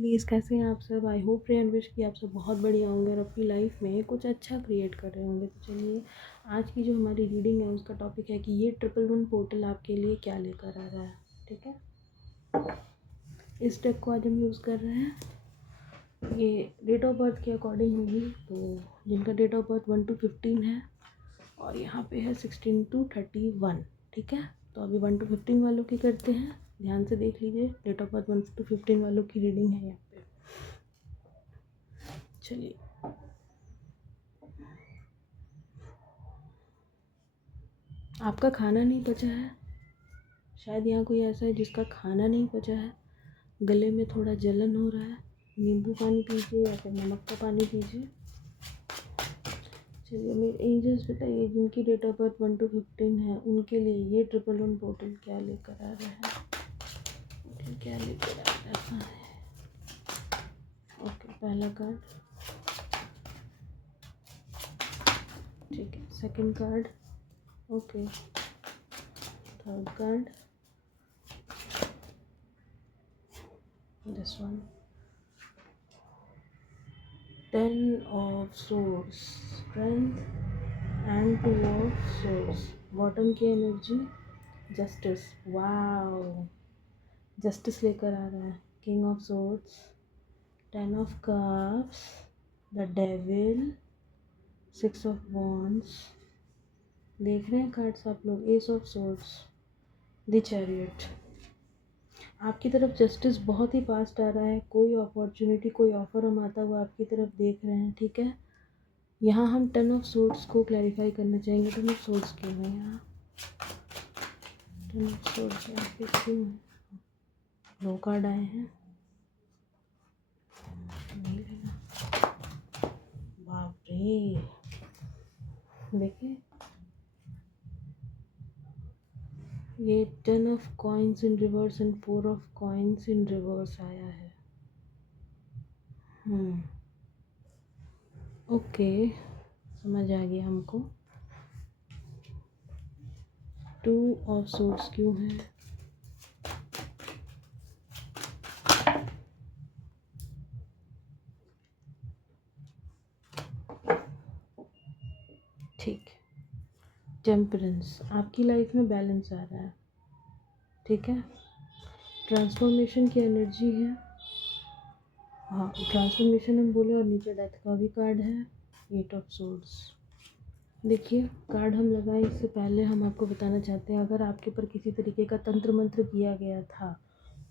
Please कैसे हैं आप सब। I hope pray and wish कि आप सब बहुत बढ़िया होंगे और अपनी लाइफ में कुछ अच्छा क्रिएट कर रहे होंगे। तो चलिए, आज की जो हमारी रीडिंग है उसका टॉपिक है कि ये 111 पोर्टल आपके लिए क्या लेकर आ रहा है। ठीक है, इस डेक को आज हम यूज़ कर रहे हैं। ये डेट ऑफ बर्थ के अकॉर्डिंग होगी, तो जिनका डेट ऑफ बर्थ 1 to 15 है और यहाँ पे है 16 to 31। ठीक है, तो अभी 1 to 15 वालों की करते हैं। ध्यान से देख लीजिए, डेट ऑफ बर्थ 1 to 15 वालों की रीडिंग है यहाँ पे। चलिए, आपका खाना नहीं पचा है। शायद यहाँ कोई ऐसा है जिसका खाना नहीं पचा है, गले में थोड़ा जलन हो रहा है। नींबू पानी पीजिए या फिर नमक का पानी पीजिए। चलिए, मेरे एंजल्स बताइए, जिनकी डेट ऑफ बर्थ 1 to 15 है उनके लिए ये 111 पोर्टल क्या लेकर आ रहा है। पोर्टल क्या लेकर आ रहा है। ओके, पहला कार्ड। ठीक है, second card. Okay, third card, this one. 10 of swords, strength and 2 of swords। Bottom की एनर्जी जस्टिस। वाओ, जस्टिस लेकर आ रहा है। King of swords, 10 of cups, the devil, 6 of wands। देख रहे हैं कार्ड्स आप लोग, S of swords, the chariot. आपकी तरफ जस्टिस बहुत ही फास्ट आ रहा है। कोई अपॉर्चुनिटी, कोई ऑफर हम आता हुआ आपकी तरफ देख रहे हैं। ठीक है, यहाँ हम 10 ऑफ सोर्ड्स को क्लैरिफाई करना चाहेंगे। 10 ऑफ सोर्ड्स क्यों है यहाँ। 10 ऑफ सोर्ड्स यहाँ पे क्यों है। दो कार्ड आए हैं, नहीं लेना। बाप रे, देखिए ये 10 of coins in reverse and 4 of coins in reverse आया है। ओके, समझ आ गया हमको। 2 ऑफ सोर्ड्स क्यों है। ठीक, टेम्परेंस। आपकी लाइफ में बैलेंस आ रहा है। ठीक है, ट्रांसफॉर्मेशन की एनर्जी है। हाँ, ट्रांसफॉर्मेशन हम बोले, और नीचे डेथ का भी कार्ड है, 8 ऑफ सोर्ड्स। देखिए, कार्ड हम लगाए इससे पहले हम आपको बताना चाहते हैं, अगर आपके ऊपर किसी तरीके का तंत्र मंत्र किया गया था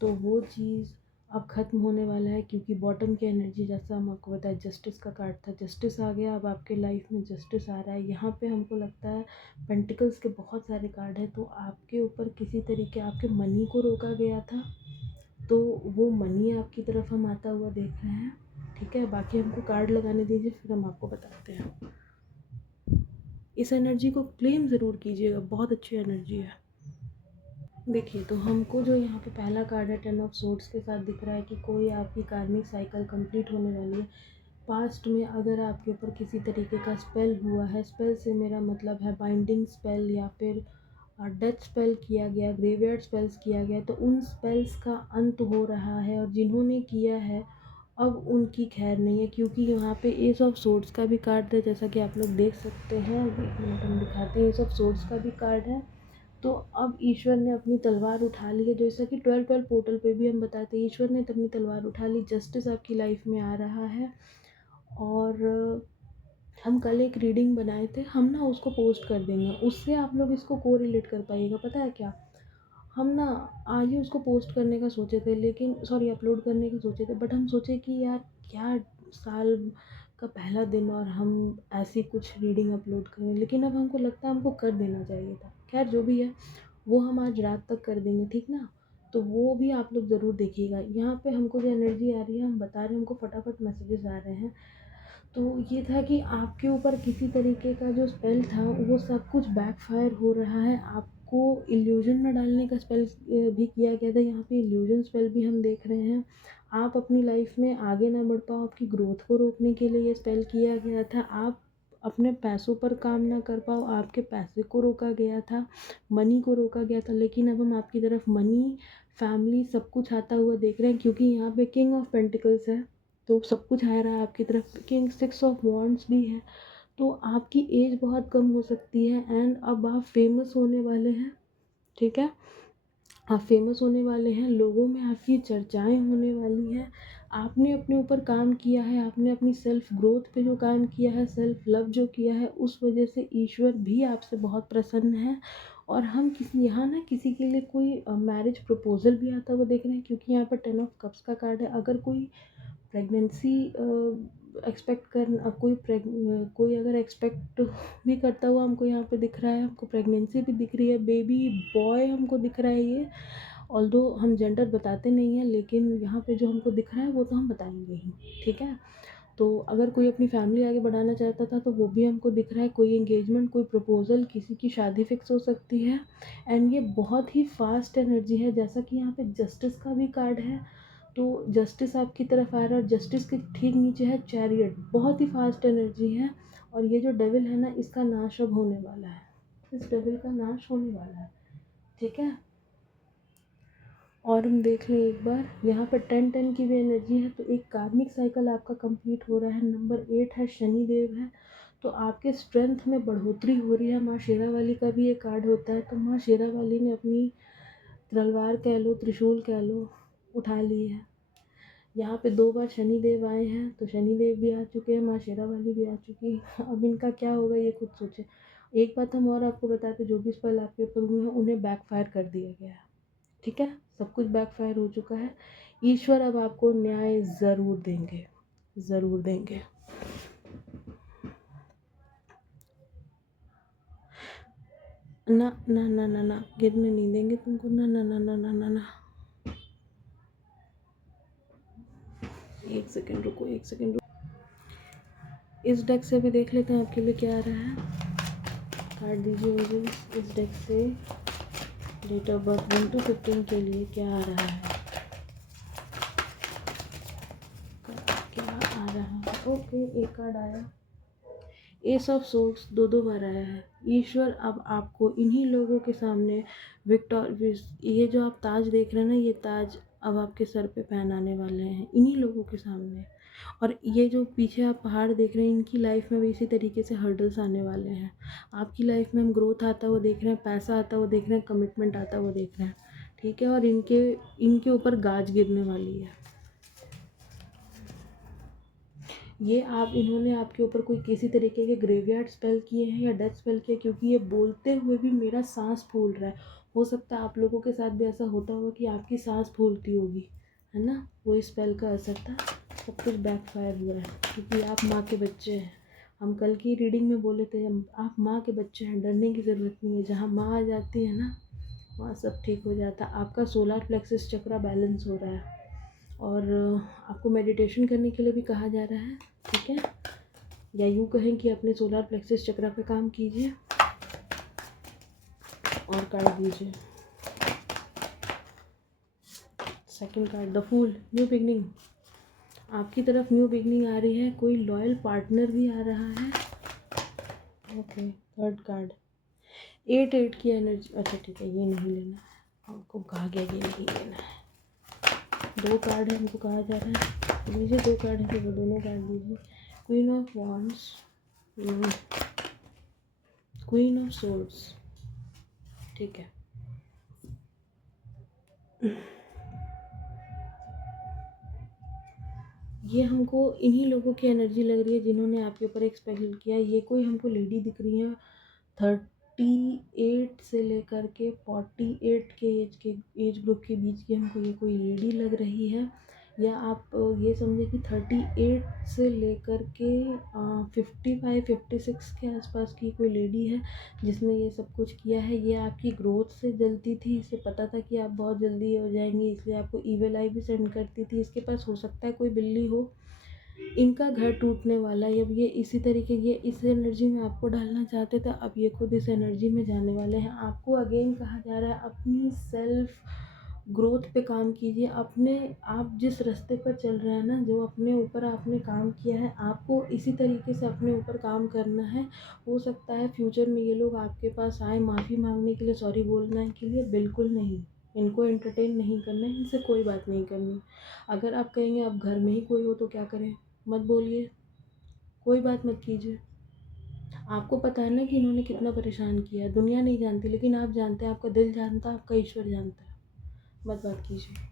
तो वो चीज़ अब ख़त्म होने वाला है। क्योंकि बॉटम की एनर्जी, जैसा हम आपको बताया, जस्टिस का कार्ड था, जस्टिस आ गया। अब आपके लाइफ में जस्टिस आ रहा है। यहाँ पे हमको लगता है पेंटिकल्स के बहुत सारे कार्ड हैं, तो आपके ऊपर किसी तरीके आपके मनी को रोका गया था, तो वो मनी आपकी तरफ हम आता हुआ देख रहे हैं। ठीक है, बाकी हमको कार्ड लगाने दीजिए, फिर हम आपको बताते हैं। इस एनर्जी को क्लेम ज़रूर कीजिएगा, बहुत अच्छी एनर्जी है। देखिए, तो हमको जो यहाँ पे पहला कार्ड है 10 ऑफ सोर्ड्स के साथ दिख रहा है कि कोई आपकी कार्मिक साइकिल कंप्लीट होने वाली है। पास्ट में अगर आपके ऊपर किसी तरीके का स्पेल हुआ है, स्पेल से मेरा मतलब है बाइंडिंग स्पेल या फिर डेथ स्पेल किया गया, ग्रेवयार्ड स्पेल्स किया गया, तो उन स्पेल्स का अंत हो रहा है। और जिन्होंने किया है अब उनकी खैर नहीं है, क्योंकि यहाँ पे एस ऑफ सोर्ड्स का भी कार्ड है, जैसा कि आप लोग देख सकते हैं। एक मिनट हम दिखाते हैं, एस ऑफ सोर्ड्स का भी कार्ड है। तो अब ईश्वर ने अपनी तलवार उठा ली है, जैसा कि 12 पोर्टल पे भी हम बताते हैं, ईश्वर ने अपनी तलवार उठा ली। जस्टिस आपकी लाइफ में आ रहा है। और हम कल एक रीडिंग बनाए थे, हम ना उसको पोस्ट कर देंगे, उससे आप लोग इसको को रिलेट कर पाइएगा। पता है क्या, हम ना आज ही उसको पोस्ट करने का सोचे थे, लेकिन सॉरी अपलोड करने का सोचे थे, बट हम सोचे कि यार क्या, साल का पहला दिन और हम ऐसी कुछ रीडिंग अपलोड करें, लेकिन अब हमको लगता है हमको कर देना चाहिए था। खैर जो भी है, वो हम आज रात तक कर देंगे, ठीक ना। तो वो भी आप लोग ज़रूर देखिएगा। यहाँ पे हमको जो एनर्जी आ रही है, हम बता रहे हैं, हमको फटाफट मैसेजेस आ रहे हैं। तो ये था कि आपके ऊपर किसी तरीके का जो स्पेल था वो सब कुछ बैकफायर हो रहा है। आपको इल्यूजन में डालने का स्पेल भी किया गया था। यहाँ पे इल्यूजन स्पेल भी हम देख रहे हैं। आप अपनी लाइफ में आगे ना बढ़ पाओ, आपकी ग्रोथ को रोकने के लिए ये स्पेल किया गया था। आप अपने पैसों पर काम ना कर पाओ, आपके पैसे को रोका गया था, मनी को रोका गया था। लेकिन अब हम आपकी तरफ मनी, फैमिली, सब कुछ आता हुआ देख रहे हैं, क्योंकि यहाँ पे किंग ऑफ पेंटिकल्स है, तो सब कुछ आ रहा है आपकी तरफ। किंग 6 ऑफ वॉन्ड्स भी है, तो आपकी एज बहुत कम हो सकती है एंड अब आप फेमस होने वाले हैं, ठीक है। आप फेमस होने वाले हैं, लोगों में आपकी चर्चाएं होने वाली हैं। आपने अपने ऊपर काम किया है, आपने अपनी सेल्फ ग्रोथ पे जो काम किया है, सेल्फ लव जो किया है, उस वजह से ईश्वर भी आपसे बहुत प्रसन्न है। और हम किसी यहाँ ना किसी के लिए कोई मैरिज प्रपोजल भी आता हुआ देख रहे हैं, क्योंकि यहाँ पर 10 ऑफ कप्स का कार्ड है। अगर कोई प्रेगनेंसी एक्सपेक्ट कर कोई अगर एक्सपेक्ट भी करता हुआ हमको यहाँ पे दिख रहा है, हमको प्रेगनेंसी भी दिख रही है, बेबी बॉय हमको दिख रहा है ये, ऑल्दो हम जेंडर बताते नहीं हैं, लेकिन यहाँ पे जो हमको दिख रहा है वो तो हम बताएंगे ही, ठीक है। तो अगर कोई अपनी फैमिली आगे बढ़ाना चाहता था तो वो भी हमको दिख रहा है, कोई एंगेजमेंट, कोई प्रपोजल, किसी की शादी फिक्स हो सकती है। एंड ये बहुत ही फास्ट एनर्जी है, जैसा कि यहाँ पे जस्टिस का भी कार्ड है, तो जस्टिस आपकी तरफ आ रहा है और जस्टिस के ठीक नीचे है चैरियट, बहुत ही फास्ट एनर्जी है। और ये जो डेविल है ना, इसका नाश अब होने वाला है, इस डेविल का नाश होने वाला है, ठीक है। और हम देख लें एक बार, यहाँ पर 10-10 की भी एनर्जी है, तो एक कार्मिक साइकिल आपका कंप्लीट हो रहा है। नंबर 8 है, शनि देव है, तो आपके स्ट्रेंथ में बढ़ोतरी हो रही है। माँ शेरा वाली का भी एक कार्ड होता है, तो माँ शेरा वाली ने अपनी तलवार कह लो, त्रिशूल कह लो, उठा ली है। यहाँ पे 2 बार शनि देव आए हैं, तो शनि देव भी आ चुके हैं, माँ शेरा वाली भी आ चुकी है। अब इनका क्या होगा ये खुद सोचे। एक बात हम और आपको बताते, जो भी स्पेल आपके ऊपर हुए हैं उन्हें बैकफायर कर दिया गया है, ठीक है। सब कुछ बैकफायर हो चुका है। ईश्वर अब आपको न्याय ज़रूर देंगे, ज़रूर देंगे। ना ना ना ना ना, गिरने नहीं देंगे तुमको, ना ना ना ना ना ना ना। एक सेकंड रुको, एक सेकंड रुको। इस डेक से भी देख लेते हैं आपके लिए क्या आ रहा है। कार्ड दीजिए मुझे इस डेक से। डेट ऑफ बर्थ 1 to 15 के लिए क्या आ रहा है, क्या आ रहा है। ओके, एक कार्ड आया, एस ऑफ सोर्ड्स, 2 बार आया है। ईश्वर अब आपको इन्हीं लोगों के सामने ये जो आप ताज देख रहे हैं ना, ये ताज अब आपके सर पे पहनाने वाले हैं इन्हीं लोगों के सामने। और ये जो पीछे आप पहाड़ देख रहे हैं, इनकी लाइफ में भी इसी तरीके से हर्डल्स आने वाले हैं। आपकी लाइफ में हम ग्रोथ आता हुआ देख रहे हैं, पैसा आता हुआ देख रहे हैं, कमिटमेंट आता हुआ देख रहे हैं, ठीक है। और इनके ऊपर गाज गिरने वाली है। ये इन्होंने आपके ऊपर कोई किसी तरीके के ग्रेवयार्ड स्पेल किए हैं या डेथ स्पेल किए, क्योंकि ये बोलते हुए भी मेरा सांस फूल रहा है। हो सकता है आप लोगों के साथ भी ऐसा होता होगा कि आपकी सांस फूलती होगी, है ना, वो स्पेल का असर था। सब कुछ बैकफायर हुआ है, क्योंकि आप माँ के बच्चे हैं। हम कल की रीडिंग में बोले थे, आप माँ के बच्चे हैं, डरने की ज़रूरत नहीं है। जहाँ माँ आ जाती है ना, वहाँ सब ठीक हो जाता है। आपका सोलर प्लेक्सस चक्रा बैलेंस हो रहा है, और आपको मेडिटेशन करने के लिए भी कहा जा रहा है, ठीक है। या यूँ कहें कि अपने सोलर प्लेक्सस चक्र पे काम कीजिए। और कार्ड दीजिए, second card, the fool, new beginning. आपकी तरफ न्यू बिगनिंग आ रही है, कोई लॉयल पार्टनर भी आ रहा है। ओके, थर्ड कार्ड, 8 की एनर्जी। अच्छा ठीक है, ये नहीं लेना है, हमको कहा गया ये नहीं लेना है। 2 कार्ड है, हमको कहा जा रहा है दीजिए, 2 कार्ड है तो वो दोनों कार्ड दीजिए। Queen of wands, queen of swords, ठीक है। ये हमको इन्हीं लोगों की एनर्जी लग रही है जिन्होंने आपके ऊपर एक स्पेल किया। ये कोई हमको लेडी दिख रही है, 38 से लेकर के 48 के एज ग्रुप के बीच की हमको ये कोई लेडी लग रही है। या आप ये समझे कि 38 से लेकर के 55-56 के आसपास की कोई लेडी है जिसने ये सब कुछ किया है। ये आपकी ग्रोथ से जलती थी, इसे पता था कि आप बहुत जल्दी हो जाएंगे, इसलिए आपको ईविल आई भी सेंड करती थी। इसके पास हो सकता है कोई बिल्ली हो। इनका घर टूटने वाला है। अब ये इसी तरीके, ये इस एनर्जी में आपको डालना चाहते थे, अब ये खुद इस एनर्जी में जाने वाले हैं। आपको अगेन कहा जा रहा है अपनी सेल्फ ग्रोथ पे काम कीजिए। आप जिस रास्ते पर चल रहे हैं ना, जो अपने ऊपर आपने काम किया है, आपको इसी तरीके से अपने ऊपर काम करना है। हो सकता है फ्यूचर में ये लोग आपके पास आए माफ़ी मांगने के लिए, सॉरी बोलने के लिए, बिल्कुल नहीं। इनको एंटरटेन नहीं करना है, इनसे कोई बात नहीं करनी। अगर आप कहेंगे आप घर में ही कोई हो तो क्या करें, मत बोलिए, कोई बात मत कीजिए। आपको पता है ना कि इन्होंने कितना परेशान किया है, दुनिया नहीं जानती लेकिन आप जानते हैं, आपका दिल जानता है, आपका ईश्वर जानता है। मत बात कीजिए।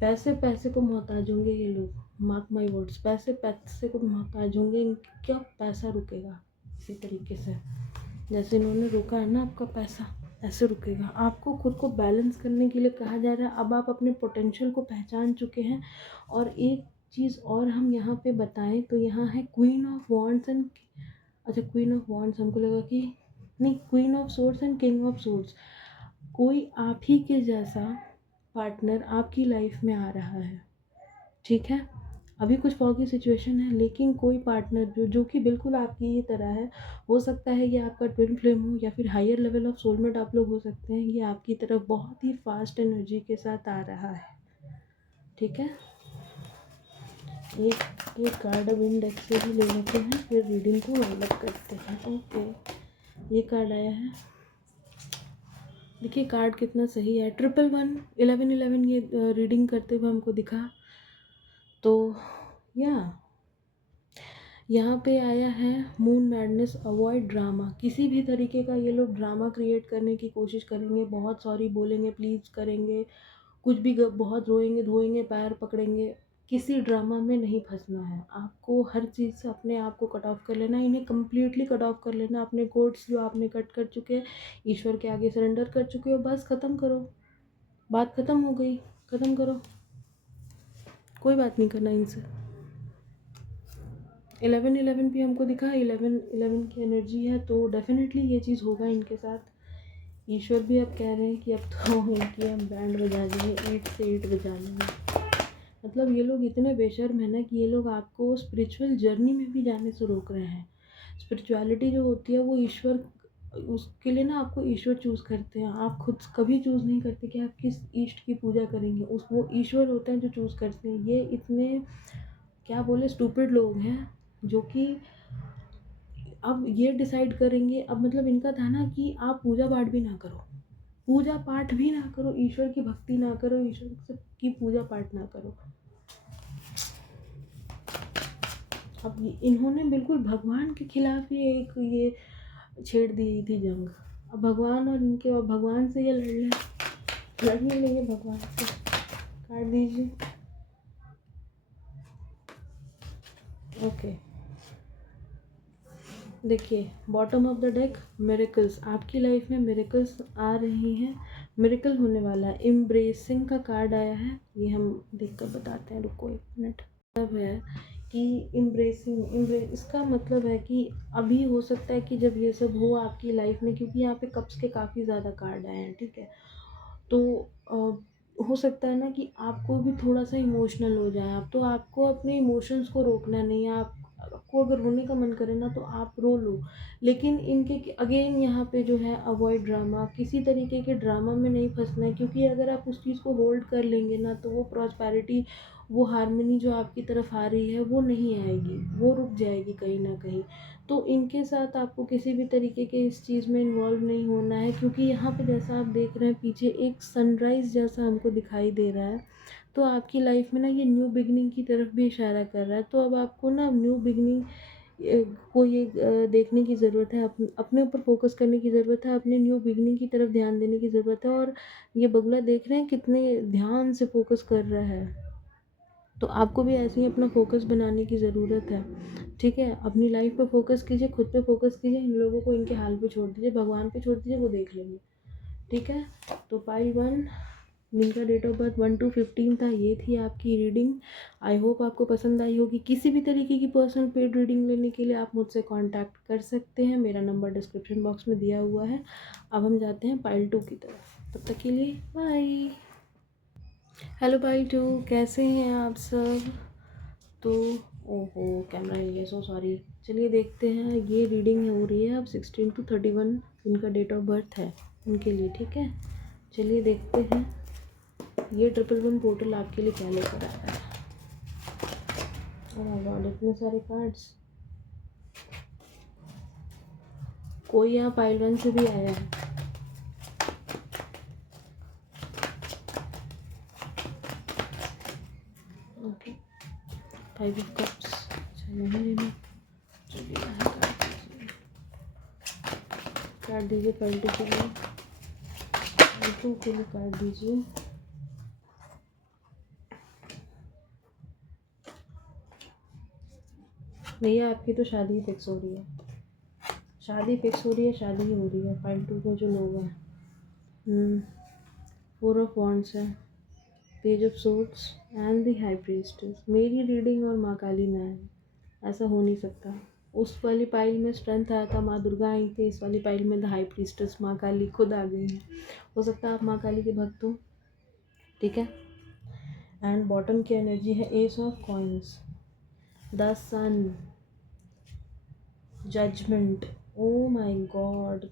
पैसे पैसे को मोहताज होंगे ये लोग, मार्क माई वर्ड्स, पैसे पैसे को मोहताज होंगे। क्या पैसा रुकेगा इसी तरीके से जैसे इन्होंने रोका है ना आपका पैसा, ऐसे रुकेगा। आपको खुद को बैलेंस करने के लिए कहा जा रहा है। अब आप अपने पोटेंशियल को पहचान चुके हैं। और एक चीज़ और हम यहाँ पे बताएं तो यहाँ है क्वीन ऑफ वॉन्ड्स एंड, अच्छा क्वीन ऑफ वॉन्ड्स, हमको लगा कि नहीं, queen of swords and king of swords. कोई आप ही के जैसा पार्टनर आपकी लाइफ में आ रहा है, ठीक है। अभी कुछ फॉगी सिचुएशन है लेकिन कोई पार्टनर जो कि बिल्कुल आपकी ही तरह है, हो सकता है ये आपका ट्विन फ्लेम हो या फिर हायर लेवल ऑफ सोलमेट आप लोग हो सकते हैं। ये आपकी तरफ बहुत ही फास्ट एनर्जी के साथ आ रहा है, ठीक है। एक कार्ड अब इंडेक्स से भी ले लेते हैं, फिर रीडिंग को वाइंड अप करते हैं। ओके, ये कार्ड आया है, देखिए कार्ड कितना सही है। 111 11 ये रीडिंग करते हुए हमको दिखा। तो या यहाँ पे आया है मून मैडनेस, अवॉइड ड्रामा। किसी भी तरीके का ये लोग ड्रामा क्रिएट करने की कोशिश करेंगे, बहुत सॉरी बोलेंगे, प्लीज़ करेंगे, कुछ भी बहुत रोएंगे धोएंगे, पैर पकड़ेंगे। किसी ड्रामा में नहीं फंसना है आपको, हर चीज़ से अपने आप को कट ऑफ कर लेना है, इन्हें कम्प्लीटली कट ऑफ कर लेना। अपने कोड्स जो आपने कट कर चुके हैं, ईश्वर के आगे सरेंडर कर चुके हो, बस ख़त्म करो, बात ख़त्म हो गई, ख़त्म करो, कोई बात नहीं करना इनसे। 11 भी हमको दिखा, 11 की एनर्जी है, तो डेफिनेटली ये चीज़ होगा इनके साथ। ईश्वर भी अब कह रहे हैं कि अब तो इनकी हम बैंड बजा देंगे, 8 से 8 बजा लेंगे। मतलब ये लोग इतने बेशर्म है ना कि ये लोग आपको स्पिरिचुअल जर्नी में भी जाने से रोक रहे हैं। स्पिरिचुअलिटी जो होती है वो ईश्वर, उसके लिए ना आपको ईश्वर चूज़ करते हैं। आप खुद कभी चूज़ नहीं करते कि आप किस इष्ट की पूजा करेंगे, उस वो ईश्वर होते हैं जो चूज़ करते हैं। ये इतने क्या बोले स्टूपिड लोग हैं जो कि अब ये डिसाइड करेंगे। अब मतलब इनका था ना कि आप पूजा पाठ भी ना करो, पूजा पाठ भी ना करो, ईश्वर की भक्ति ना करो, ईश्वर की पूजा पाठ ना करो। अब इन्होंने बिल्कुल भगवान के खिलाफ ही एक ये छेड़ दी थी जंग। अब भगवान और इनके, और भगवान से ये लड़ने लेंगे भगवान से। काट दीजिए। ओके, देखिए bottom of the deck, miracles. आपकी लाइफ में मिरेकल्स आ रही हैं, मिरेकल होने वाला है। एम्ब्रेसिंग का कार्ड आया है, ये हम देख कर बताते हैं, रुको एक मिनट। मतलब है कि इसका मतलब है कि अभी हो सकता है कि जब ये सब हो आपकी लाइफ में, क्योंकि यहाँ पे कप्स के काफ़ी ज़्यादा कार्ड आए हैं, ठीक है। तो हो सकता है ना कि आपको भी थोड़ा सा इमोशनल हो जाए आप, तो आपको अपने इमोशंस को रोकना नहीं है। आपको अगर रोने का मन करे ना तो आप रो लो, लेकिन इनके अगेन यहाँ पे जो है अवॉइड ड्रामा, किसी तरीके के ड्रामा में नहीं फंसना है। क्योंकि अगर आप उस चीज़ को होल्ड कर लेंगे ना तो वो प्रॉस्पेरिटी, वो हारमोनी जो आपकी तरफ आ रही है वो नहीं आएगी, वो रुक जाएगी कहीं ना कहीं। तो इनके साथ आपको किसी भी तरीके के इस चीज़ में इन्वॉल्व नहीं होना है। क्योंकि यहाँ पे जैसा आप देख रहे हैं पीछे एक सनराइज़ जैसा हमको दिखाई दे रहा है, तो आपकी लाइफ में ना ये न्यू बिगनिंग की तरफ भी इशारा कर रहा है। तो अब आपको ना न्यू बिगनिंग को ये देखने की ज़रूरत है, अपने ऊपर फोकस करने की ज़रूरत है, अपने न्यू बिगनिंग की तरफ ध्यान देने की ज़रूरत है। और ये बगुला देख रहे हैं कितने ध्यान से फोकस कर रहा है, तो आपको भी ऐसे ही अपना फोकस बनाने की ज़रूरत है, ठीक है। अपनी लाइफ पे फोकस कीजिए, खुद पे फोकस कीजिए, इन लोगों को इनके हाल पे छोड़ दीजिए, भगवान पे छोड़ दीजिए, वो देख लेंगे, ठीक है। तो पाइल 1, जिनका डेट ऑफ बर्थ 1-15 था, ये थी आपकी रीडिंग। आई होप आपको पसंद आई होगी। किसी भी तरीके की पर्सनल पेड रीडिंग लेने के लिए आप मुझसे कांटेक्ट कर सकते हैं, मेरा नंबर डिस्क्रिप्शन बॉक्स में दिया हुआ है। अब हम जाते हैं पाइल 2 की तरफ, तब तक के लिए बाय। हेलो पाइल 2, कैसे हैं आप सब। तो ओहो कैमरा हिल गया, सो सॉरी। चलिए देखते हैं, ये रीडिंग हो रही है अब 16 to 31 इनका डेट ऑफ बर्थ है उनके लिए, ठीक है। चलिए देखते हैं ये 111 पोर्टल आपके लिए क्या लेकर आया है। ओह माय गॉड, इतने सारे कार्ड्स। कोई यहाँ पाइल 1 से भी आया है। फाइव ऑफ कप्स, अच्छा नहीं लेना, चलिए यहाँ काट दीजिए पलटू के लिए, पलटू के लिए काट दीजिए। भैया आपकी तो शादी फिक्स हो रही है, शादी फिक्स हो रही है, शादी ही हो रही है। फाइल टू में जो लोग हैं, फोर ऑफ वॉन्ड्स है, page of swords and the high priestess. मेरी रीडिंग और माँ काली ना है, ऐसा हो नहीं सकता। उस वाली पाइल में स्ट्रेंथ आया था, माँ दुर्गा आई थी, इस वाली पाइल में द हाई प्रीस्टेस माँ काली खुद आ गई है। हो सकता है आप माँ काली के भक्त हो, ठीक है। एंड बॉटम की एनर्जी है ace of coins, the sun, judgement, oh my god,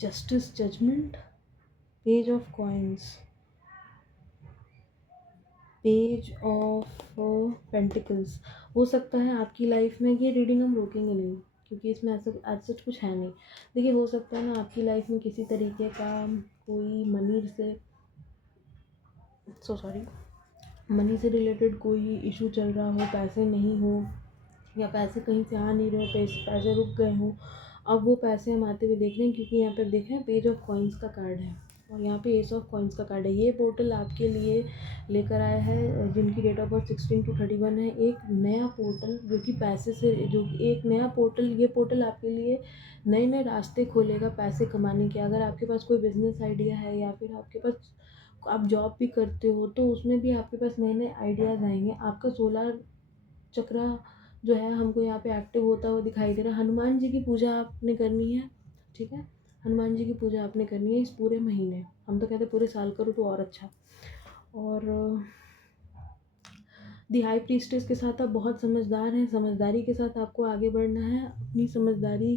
justice, judgement, page of coins, page of pentacles. हो सकता है आपकी लाइफ में, ये रीडिंग हम रोकेंगे नहीं क्योंकि इसमें ऐसा सच कुछ है नहीं। देखिए हो सकता है ना आपकी लाइफ में किसी तरीके का कोई मनी से रिलेटेड कोई इशू चल रहा हो, पैसे नहीं हो या पैसे कहीं से आ नहीं रहे, पैसे रुक गए हों। अब वो पैसे हम आते हुए देख रहे हैं क्योंकि यहाँ पर देखें पेज ऑफ कॉइन्स का कार्ड है और यहाँ पे एस ऑफ कॉइन्स का कार्ड है। ये पोर्टल आपके लिए लेकर आया है जिनकी डेट ऑफ बर्थ 16 to 31 है, एक नया पोर्टल जो कि पैसे से, जो एक नया पोर्टल, ये पोर्टल आपके लिए नए नए रास्ते खोलेगा पैसे कमाने के। अगर आपके पास कोई बिजनेस आइडिया है या फिर आपके पास आप जॉब भी करते हो तो उसमें भी आपके पास नए नए आइडियाज़ आएंगे। आपका सोलर चक्रा जो है हमको यहाँ पे एक्टिव होता हुआ दिखाई दे रहा है। हनुमान जी की पूजा आपने करनी है, ठीक है, हनुमान जी की पूजा आपने करनी है इस पूरे महीने। हम तो कहते पूरे साल करो तो और अच्छा। और दी हाई प्रीस्टेस के साथ आप बहुत समझदार हैं, समझदारी के साथ आपको आगे बढ़ना है, अपनी समझदारी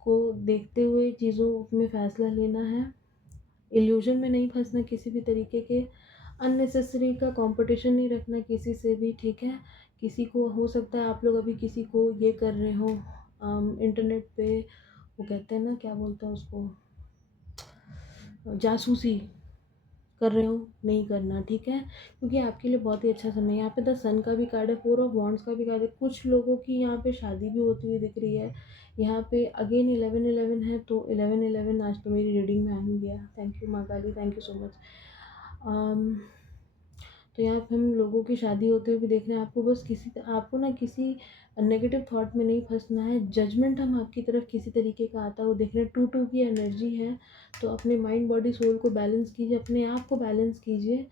को देखते हुए चीज़ों में फ़ैसला लेना है, इल्यूजन में नहीं फंसना किसी भी तरीके के, अननेसेसरी का कंपटीशन नहीं रखना किसी से भी, ठीक है। किसी को हो सकता है आप लोग अभी किसी को ये कर रहे हो इंटरनेट पे, वो कहते हैं ना क्या बोलते हैं उसको, जासूसी कर रहे हो, नहीं करना, ठीक है, क्योंकि आपके लिए बहुत ही अच्छा समय है। यहाँ पे द सन का भी कार्ड है, फोर ऑफ वॉन्ड्स का भी कार्ड है। कुछ लोगों की यहाँ पे शादी भी होती हुई दिख रही है। यहाँ पे अगेन 11-11 है, तो 11-11 आज तो मेरी रीडिंग में आ ही गया। थैंक यू माँ काली, थैंक यू सो मच। तो यहाँ पे हम लोगों की शादी होते हुए भी देख रहे हैं। आपको ना किसी नेगेटिव थॉट में नहीं फंसना है। जजमेंट हम आपकी तरफ किसी तरीके का आता हुआ देख रहे हैं। 2-2 की एनर्जी है, तो अपने माइंड बॉडी सोल को बैलेंस कीजिए, अपने आप को बैलेंस कीजिए।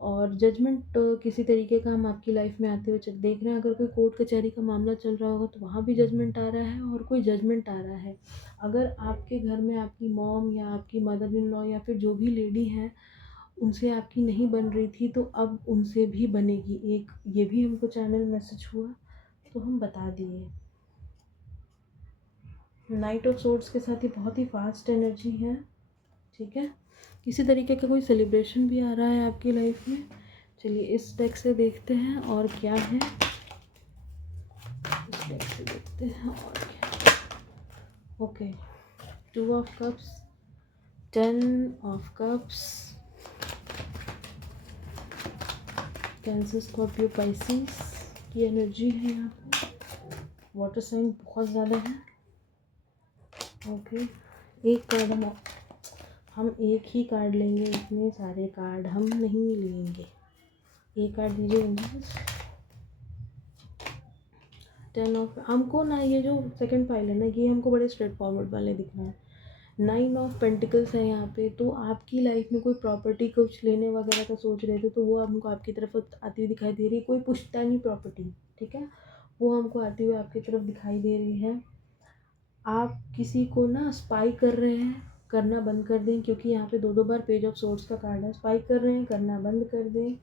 और जजमेंट किसी तरीके का हम आपकी लाइफ में आते हुए देख रहे हैं। अगर कोई कोर्ट कचहरी का मामला चल रहा होगा तो वहाँ भी जजमेंट आ रहा है और कोई जजमेंट आ रहा है। अगर आपके घर में आपकी मॉम या आपकी मदर इन लॉ या फिर जो भी लेडी हैं उनसे आपकी नहीं बन रही थी तो अब उनसे भी बनेगी, एक ये भी हमको चैनल मैसेज हुआ तो हम बता दिए। नाइट ऑफ सोर्ड्स के साथ ही बहुत ही फास्ट एनर्जी है, ठीक है। किसी तरीके का कोई सेलिब्रेशन भी आ रहा है आपकी लाइफ में। चलिए इस डेक से देखते हैं और क्या है, इस डेक से देखते हैं और क्या। Okay, 2 of cups, 10 of cups, cancer, Scorpio, Pisces की एनर्जी है यहाँ पे। वाटर साइन बहुत ज़्यादा है। ओके, एक कार्ड हम एक ही कार्ड लेंगे, इतने सारे कार्ड हम नहीं लेंगे। एक कार्ड दीजिए एंजल्स। 10 ऑफ, हमको ना ये जो सेकंड पाइल है ना ये हमको बड़े स्ट्रेट फॉरवर्ड वाले दिख रहे हैं। 9 ऑफ पेंटिकल्स है यहाँ पे, तो आपकी लाइफ में कोई प्रॉपर्टी कुछ लेने वगैरह का सोच रहे थे तो वो हमको आपकी तरफ आती हुई दिखाई दे रही है। कोई पुश्तैनी प्रॉपर्टी, ठीक है, वो हमको आती हुई आपकी तरफ दिखाई दे रही है। आप किसी को ना स्पाई कर रहे हैं, करना बंद कर दें, क्योंकि यहाँ पे 2-2 बार पेज ऑफ सोर्ड्स का कार्ड है। स्पाई कर रहे हैं, करना बंद कर दें,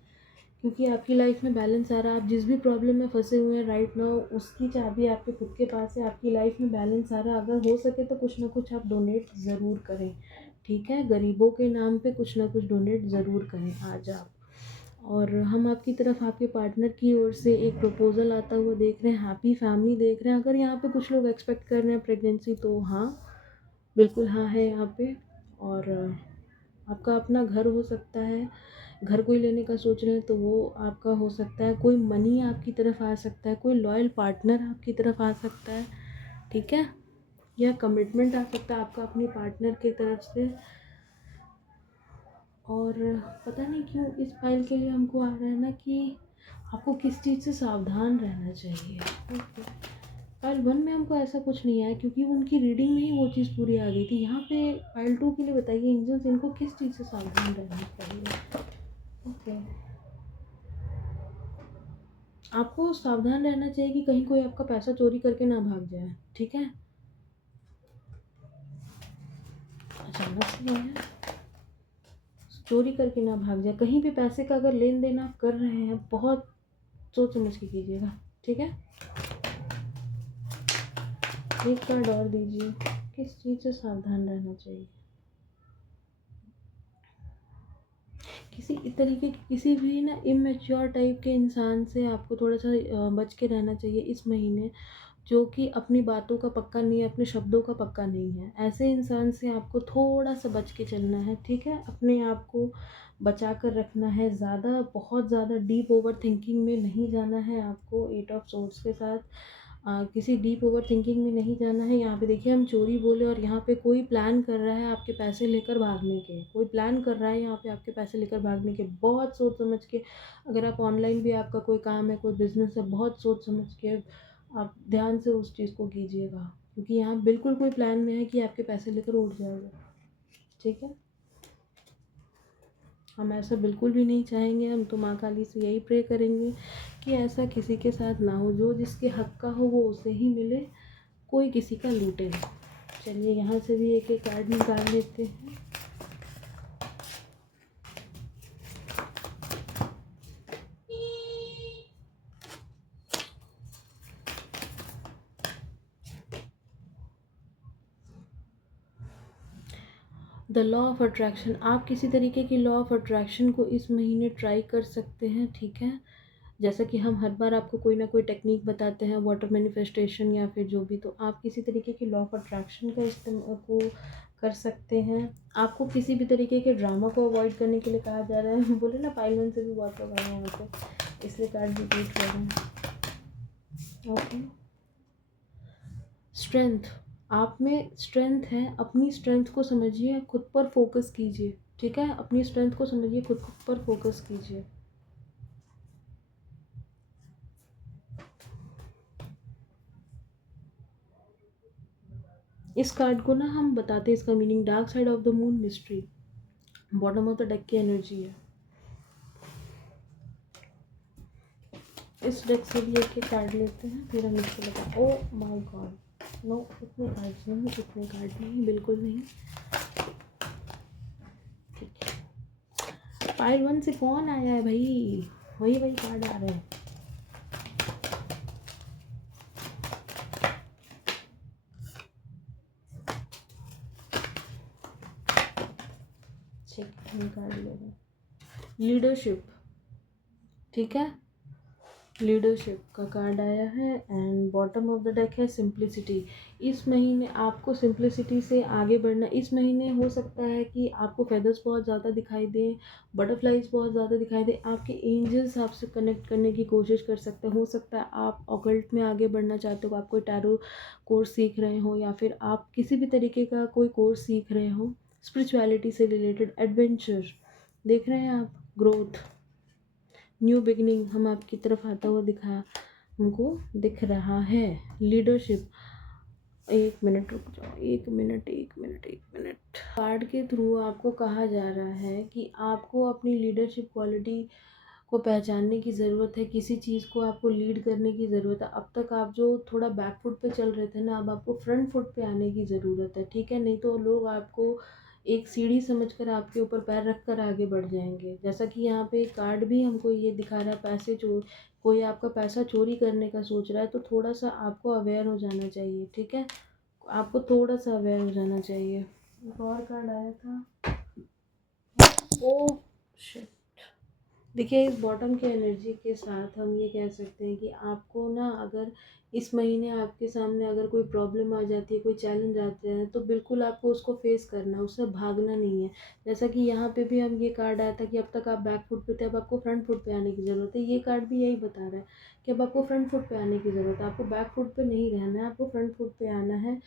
क्योंकि आपकी लाइफ में बैलेंस आ रहा है। आप जिस भी प्रॉब्लम में फंसे हुए हैं राइट नाउ उसकी चाबी आपके खुद के पास है। आपकी लाइफ में बैलेंस आ रहा है। अगर हो सके तो कुछ ना कुछ आप डोनेट ज़रूर करें, ठीक है, गरीबों के नाम पे कुछ ना कुछ डोनेट ज़रूर करें आज आप। और हम आपकी तरफ आपके पार्टनर की ओर से एक प्रपोज़ल आता हुआ देख रहे हैं, हैप्पी फैमिली देख रहे हैं। अगर यहाँ पे कुछ लोग एक्सपेक्ट कर रहे हैं प्रेगनेंसी तो हाँ, बिल्कुल हाँ है यहाँ पे। और आपका अपना घर हो सकता है घर कोई लेने का सोच रहे हैं तो वो आपका हो सकता है, कोई मनी आपकी तरफ आ सकता है, कोई लॉयल पार्टनर आपकी तरफ आ सकता है, ठीक है, या कमिटमेंट आ सकता है आपका अपनी पार्टनर की तरफ से। और पता नहीं क्यों इस फाइल के लिए हमको आ रहा है ना कि आपको किस चीज़ से सावधान रहना चाहिए। ओके, फाइल 1 में हमको ऐसा कुछ नहीं आया क्योंकि उनकी रीडिंग में ही वो चीज़ पूरी आ गई थी। यहाँ पे फाइल 2 के लिए बताइए एंजल्स, इनको किस चीज़ से सावधान रहना चाहिए। ओके, आपको सावधान रहना चाहिए कि कहीं कोई आपका पैसा चोरी करके ना भाग जाए, ठीक है। अचानक से है, चोरी करके ना भाग जाए, कहीं भी पैसे का अगर लेन देन आप कर रहे हैं बहुत सोच समझ के कीजिएगा, ठीक है। एक कार्ड और दीजिए, किस चीज़ से सावधान रहना चाहिए। किसी तरीके की किसी भी ना इमेच्योर टाइप के इंसान से आपको थोड़ा सा बच के रहना चाहिए इस महीने, जो कि अपनी बातों का पक्का नहीं है, अपने शब्दों का पक्का नहीं है। ऐसे इंसान से आपको थोड़ा सा बच के चलना है, ठीक है। अपने आप को बचा कर रखना है, ज़्यादा बहुत ज़्यादा डीप ओवर थिंकिंग में नहीं जाना है आपको। 8 ऑफ सोर्ड्स के साथ किसी डीप ओवर थिंकिंग में नहीं जाना है। यहाँ पे देखिए हम चोरी बोले और यहाँ पे कोई प्लान कर रहा है आपके पैसे लेकर भागने के, कोई प्लान कर रहा है यहाँ पे आपके पैसे लेकर भागने के। बहुत सोच समझ के, अगर आप ऑनलाइन भी आपका कोई काम है, कोई बिजनेस है, बहुत सोच समझ के आप ध्यान से उस चीज़ को कीजिएगा, क्योंकि यहाँ बिल्कुल कोई प्लान में है कि आपके पैसे लेकर उड़ जाएगा, ठीक है। हम ऐसा बिल्कुल भी नहीं चाहेंगे। हम तो माँ काली से यही प्रे करेंगे कि ऐसा किसी के साथ ना हो, जो जिसके हक का हो वो उसे ही मिले, कोई किसी का लूटे ना। चलिए यहाँ से भी एक एक कार्ड निकाल लेते हैं। द लॉ ऑफ अट्रैक्शन, आप किसी तरीके की लॉ ऑफ अट्रैक्शन को इस महीने ट्राई कर सकते हैं, ठीक है। जैसा कि हम हर बार आपको कोई ना कोई टेक्निक बताते हैं, वाटर मैनिफेस्टेशन या फिर जो भी, तो आप किसी तरीके की लॉ ऑफ अट्रैक्शन का इस्तेमाल को कर सकते हैं। आपको किसी भी तरीके के ड्रामा को अवॉइड करने के लिए कहा जा रहा है। बोले ना पाइल 1 से भी बहुत लोग आए हैं यहाँ पे, इसलिए कार्ड रिपीट कर रहे हैं। ओके, स्ट्रेंथ, आप में स्ट्रेंथ है, अपनी स्ट्रेंथ को समझिए, खुद पर फोकस कीजिए, ठीक है। अपनी स्ट्रेंथ को समझिए, खुद पर फोकस कीजिए। इस कार्ड को ना हम बताते हैं इसका meaning, dark side of the moon mystery, bottom of the deck की एनर्जी है। इस डेक से भी एक कार्ड लेते हैं, फिर हम इसको बताते। ओ माय गॉड, नो, इतने कार्ड नहीं, इतने कार्ड नहीं, बिल्कुल नहीं, ठीक है। पाइल 1 से कौन आया है भाई, वही वही कार्ड आ रहे हैं। चेक, हम कार्ड ले रहे हैं। लीडरशिप, ठीक है, लीडरशिप का कार्ड आया है and bottom of the deck है सिंप्लिसिटी। इस महीने आपको सिंप्लिसिटी से आगे बढ़ना। इस महीने हो सकता है कि आपको फेदर्स बहुत ज़्यादा दिखाई दें, बटरफ्लाइज बहुत ज़्यादा दिखाई दें, आपके एंजल्स आपसे कनेक्ट करने की कोशिश कर सकते हैं। हो सकता है आप ऑकल्ट में आगे बढ़ना चाहते हो, आप कोई टैरो कोर्स सीख रहे हो या फिर आप किसी भी तरीके का कोई कोर्स सीख रहे हो, स्पिरिचुअलिटी से रिलेटेड, एडवेंचर देख रहे हैं आप, ग्रोथ, न्यू बिगिनिंग हम आपकी तरफ आता हुआ हमको दिख रहा है। लीडरशिप, एक मिनट रुक जाओ, एक मिनट, एक मिनट, एक मिनट। कार्ड के थ्रू आपको कहा जा रहा है कि आपको अपनी लीडरशिप क्वालिटी को पहचानने की ज़रूरत है, किसी चीज़ को आपको लीड करने की ज़रूरत है। अब तक आप जो थोड़ा बैक फुट पे चल रहे थे ना, अब आपको फ्रंट फुट पे आने की ज़रूरत है, ठीक है। नहीं तो लोग आपको एक सीढ़ी समझकर आपके ऊपर पैर रख कर आगे बढ़ जाएंगे। जैसा कि यहाँ पे कार्ड भी हमको ये दिखा रहा है, पैसे चोर, कोई आपका पैसा चोरी करने का सोच रहा है, तो थोड़ा सा आपको अवेयर हो जाना चाहिए, ठीक है। आपको थोड़ा सा अवेयर हो जाना चाहिए। एक और कार्ड आया था, ओ शिट, देखिए, इस बॉटम की एनर्जी के साथ हम ये कह सकते हैं कि आपको ना, अगर इस महीने आपके सामने अगर कोई प्रॉब्लम आ जाती है, कोई चैलेंज आते हैं, तो बिल्कुल आपको उसको फेस करना है, उससे भागना नहीं है। जैसा कि यहाँ पे भी हम ये कार्ड आया था कि अब तक आप बैक फुट पे थे, अब आपको फ्रंट फुट पे आने की ज़रूरत है। ये कार्ड भी यही बता रहा है कि अब आपको फ्रंट फुट पे आने की ज़रूरत है, आपको बैक फुट पे नहीं रहना है, आपको फ्रंट फुट पे आना है।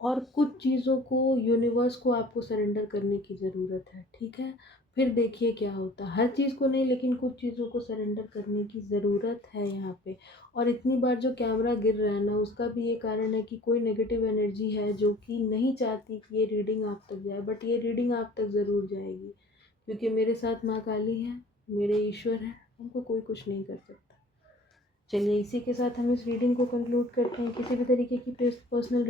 और कुछ चीज़ों को, यूनिवर्स को आपको सरेंडर करने की ज़रूरत है, ठीक है? फिर देखिए क्या होता है। हर चीज़ को नहीं, लेकिन कुछ चीज़ों को सरेंडर करने की ज़रूरत है यहाँ पे। और इतनी बार जो कैमरा गिर रहा है ना, उसका भी ये कारण है कि कोई नेगेटिव एनर्जी है जो कि नहीं चाहती कि ये रीडिंग आप तक जाए, बट ये रीडिंग आप तक ज़रूर जाएगी, क्योंकि मेरे साथ माँ काली है, मेरे ईश्वर है, हमको कोई कुछ नहीं कर सकता। चलिए, इसी के साथ हम इस रीडिंग को कंक्लूड करते हैं। किसी भी तरीके की पर्सनल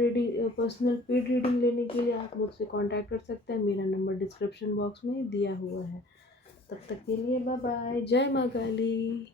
पेड रीडिंग लेने के लिए आप मुझसे कांटेक्ट कर सकते हैं। मेरा नंबर डिस्क्रिप्शन बॉक्स में दिया हुआ है। तब तक के लिए बाय बाय। जय माँ काली।